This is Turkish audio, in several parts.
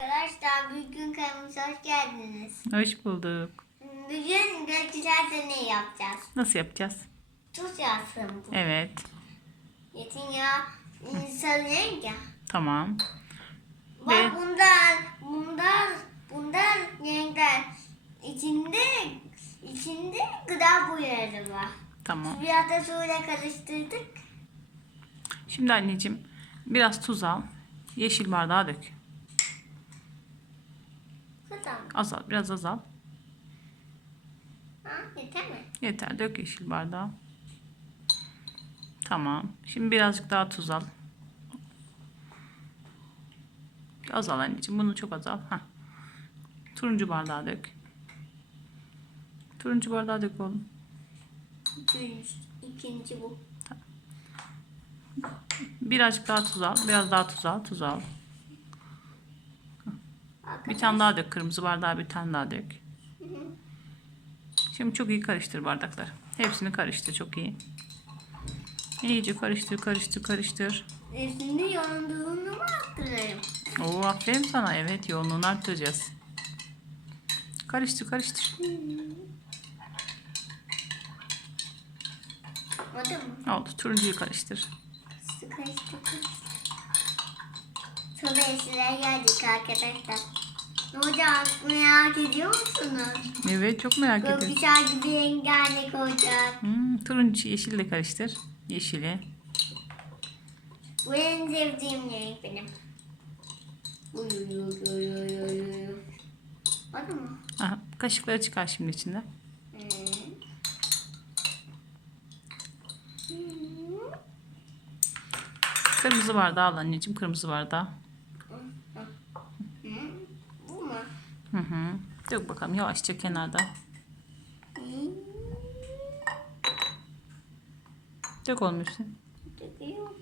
Arkadaşlar bugün kanalımıza hoş geldiniz. Hoş bulduk. Bugün gökyüzü deney yapacağız. Nasıl yapacağız? Tuz yazsın bu. Evet. Zeytinyağı sarı renk ya. Tamam. Bak Ve- bundan, bundan, bundan renkler. İçinde, içinde gıda boyaları var. Tamam. Biraz da suyla karıştırdık. Şimdi anneciğim biraz tuz al. Yeşil bardağa dök. Azal. Biraz azal. Ha, yeter mi? Yeter. Dök yeşil bardağa. Tamam. Şimdi birazcık daha tuz al. Azal anneciğim. Bunu çok azal. Heh. Turuncu bardağa dök. Turuncu bardağa dök oğlum. Üçüncü, ikinci bu. Birazcık daha tuz al. Biraz daha tuz al. Tuz al. Bir tane daha dök. Kırmızı bardağa bir tane daha dök. Şimdi çok iyi karıştır bardakları. Hepsini karıştır çok iyi. İyice karıştır, karıştır, karıştır. Üstünü yoğunluğunu mu arttırayım? Oo aferin sana. Evet yoğunluğunu arttıracağız. Karıştır, karıştır. Oldu mu? Oldu. Turuncuyu karıştır. Sıkı sıkı. Soda yeşiller geldik arkadaşlar. Ne olacak merak ediyor musunuz? Evet çok merak ediyorum. Gökkuşağı gibi rengarenk olacak. Hmm, turuncu, yeşil de karıştır. Yeşili. Bu en sevdiğim renk benim. Uy uy uy uy uy uy uy. Oldu mu? Aha, kaşıkları çıkar şimdi içinde. Hmm. Kırmızı bardağı al anneciğim. Kırmızı bardağı. Hmm. Bu mu? Hı hı. Dök bakalım yavaşça kenarda. Dök oğlum. Döküyorum.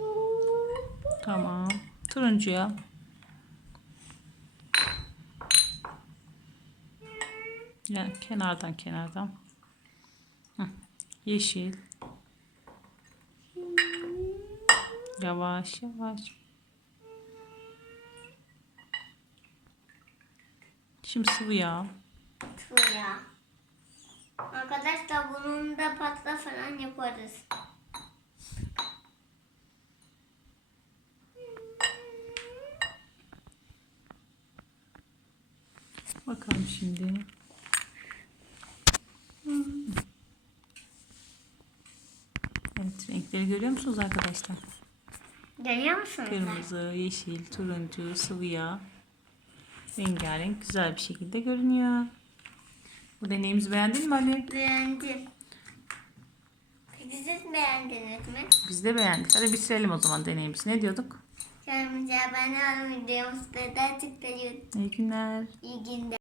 Tamam. Turuncuya. Yani kenardan kenardan. Hı. Yeşil. Yavaş yavaş. Şimdi sıvı yağ. Sıvı ya. Arkadaşlar bunun da patla falan yaparız. Bakalım şimdi. Evet renkleri görüyor musunuz arkadaşlar? Görüyor musunuz? Kırmızı, yeşil, turuncu, sıvı yağ. Rengarenk güzel bir şekilde görünüyor. Bu deneyimizi beğendin mi Ali? Beğendim. Peki siz beğendiniz mi? Biz de beğendik. Hadi bitirelim o zaman deneyimizi. Ne diyorduk? Kanalımıza abone olun videomuzu da tıklayın. İyi günler. İyi günler.